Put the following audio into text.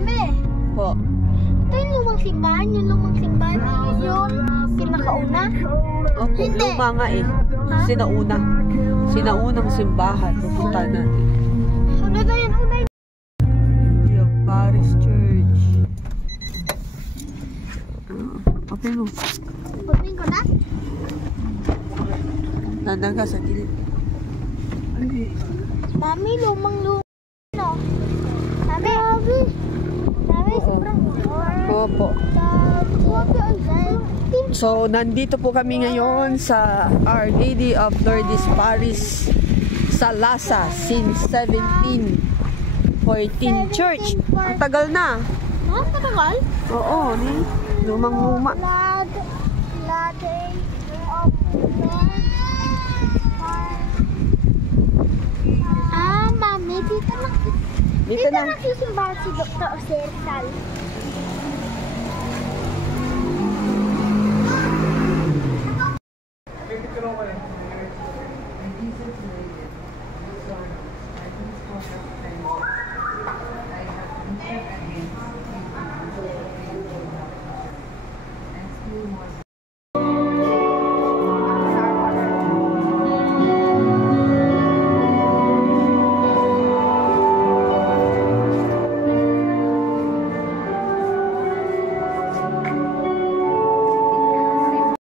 Mami. Po. Ito yung lumang simbahan. Yung lumang simbahan. Yun. Pinakauna. Opo, Hindi. luma nga eh. Ha? Sinaunang simbahan. Pupunta natin. Ano na yan? Unay. Yung Paris Church. Open mo. Pagpin ko na? Nandang ka sa gilid. Mami, lumang. No? Mami. Mami, sobrang. Opo. So, nandito po kami ngayon sa Our Lady of Lourdes Paris sa Lasa since 1714 Church. Ang tagal na. Ha? Katagal? Oo, lumang-luma. Mami, dito na nagsisimba si Dr. Osertal.